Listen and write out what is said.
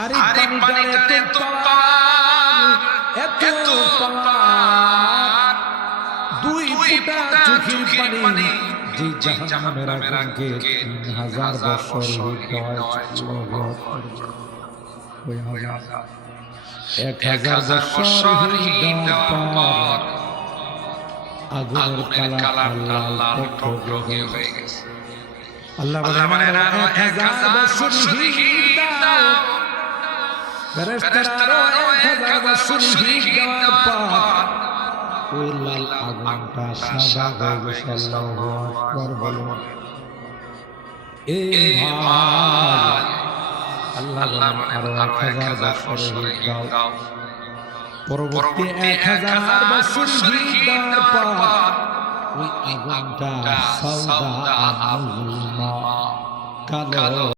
আরে পানিটার এত পাওয়ার, এত পাওয়ার, দুই ফোঁটা চোখের পানি যে জাহান্নামের আগুনকে 3000 বছর ওই 1000 বছর হিট দেওয়ার পর আগুনের কালার লাল টকটকে হয়ে গেছে। আল্লাহ বলেন 1000 বছর হিট দাও, ফেরেশতারা 1000 বছর হিট দেওয়ার পর ওই লাল আগুনটা সাদা হয়ে গেছে। আল্লাহু আকবার বলুন। এই ভাই আল্লাহ বলেন আরো 1000 বছর হিট দাও। পরবর্তী 1000 বছর হিট দেওয়ার পর ওই আগুনটা সাউদা আর মুজলিমা কালো